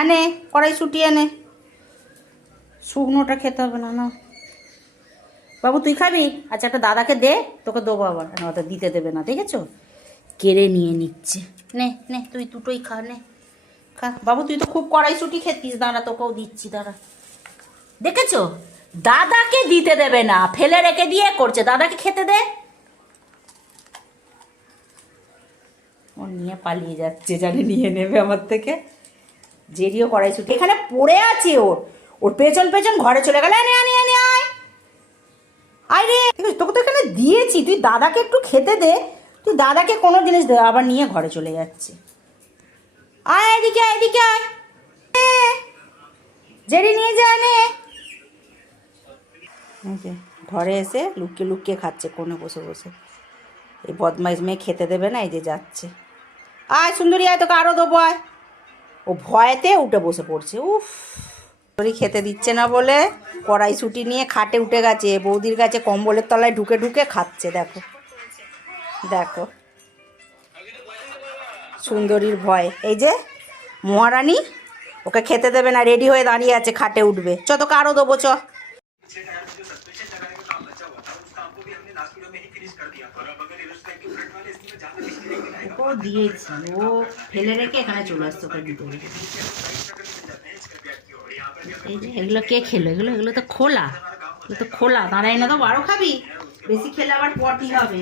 এনে কড়াইশুঁটি এনে, শুকনোটা খেতে হবে না। না বাবু তুই খাবি? আচ্ছা একটা দাদাকে দে, তোকে দেবো আবার। ওটা দিতে দেবে না, দেখেছো কেড়ে নিয়ে নিচ্ছে। নে নে তুই দুটোই খা, নে খা বাবু, তুই তো খুব কড়াইশুঁটি খেতিস। দাঁড়া তোকেও দিচ্ছি, দাঁড়া। দেখেছো দাদাকে দিতে দেবে না, ফেলে রেখে দিয়ে করছে। দাদাকে খেতে দে। ও নিয়ে পালিয়ে যাচ্ছে, জানে নিয়ে নেবে আমার থেকে। জেরিও কড়াইশুঁটি এখানে পড়ে আছে, ওর পেছন পেছন ঘরে চলে গেল। আনে আনে আনে আয় আয় রে, তোকে তো এখানে দিয়েছি, তুই দাদাকে একটু খেতে দে। তুই দাদাকে কোনো জিনিস দে, আবার নিয়ে ঘরে চলে যাচ্ছে। আয় এদিকে আয়, এদিকে আয়, জেরি নিয়ে যায় নে। ঘরে এসে লুকিয়ে লুকিয়ে খাচ্ছে কোণে বসে বসে। এই বদমাইশ মেয়ে খেতে দেবে না, এই যে যাচ্ছে। আয় সুন্দরী আয়, তোকে আরও দেবো আয়। ও ভয়েতে উঠে বসে পড়ছে। উফ, সুন্দরী খেতে দিচ্ছে না বলে কড়াইশুঁটি নিয়ে খাটে উঠে গেছে, বৌদির কাছে কম্বলের তলায় ঢুকে ঢুকে খাচ্ছে। দেখো দেখো সুন্দরীর ভয়। এই যে মহারানী ওকে খেতে দেবে না, রেডি হয়ে দাঁড়িয়ে আছে, খাটে উঠবে। চ তোকে আরও দেবো, চ। ও দিয়েছি, ও ফেলে রেখে এখানে চলে আসছে, ওকে দিতে হবে। এই যে এগুলো কে খেলো? এগুলো এগুলো তো খোলা, এগুলো তো খোলা। দাঁড়াই না তো, আরও খাবি? বেশি খেলে আবার পটি হবে।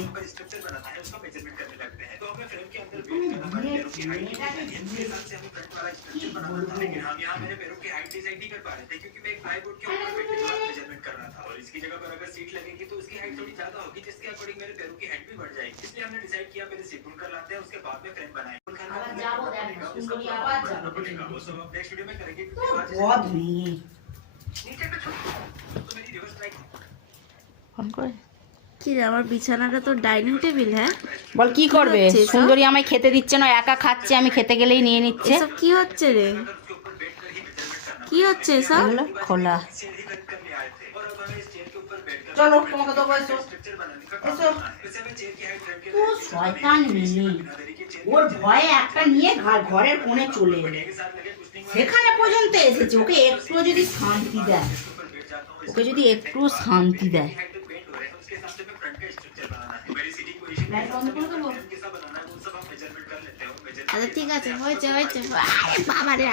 কি রে, আমার বিছানাটা তো ডাইনিং টেবিল? হ্যাঁ বল কি করবে? সুন্দরী আমায় খেতে দিচ্ছে না, একা খাচ্ছে, আমি খেতে গেলেই নিয়ে নিচ্ছে। এসব কি হচ্ছে রে? কি হচ্ছে এসব? এগুলো খোলা। চলো তোমাকে তো বসো, এসো। ও শয়তান মেয়ে, ওর ভয়ে একটা নিয়ে ঘরের কোণে চলে এলো, সেখানে পর্যন্ত এসেছে। ওকে একটু যদি শান্তি দেয়, ওকে যদি একটু শান্তি দেয়। আচ্ছা ঠিক আছে, হয়েছে হয়েছে। বাবা রে।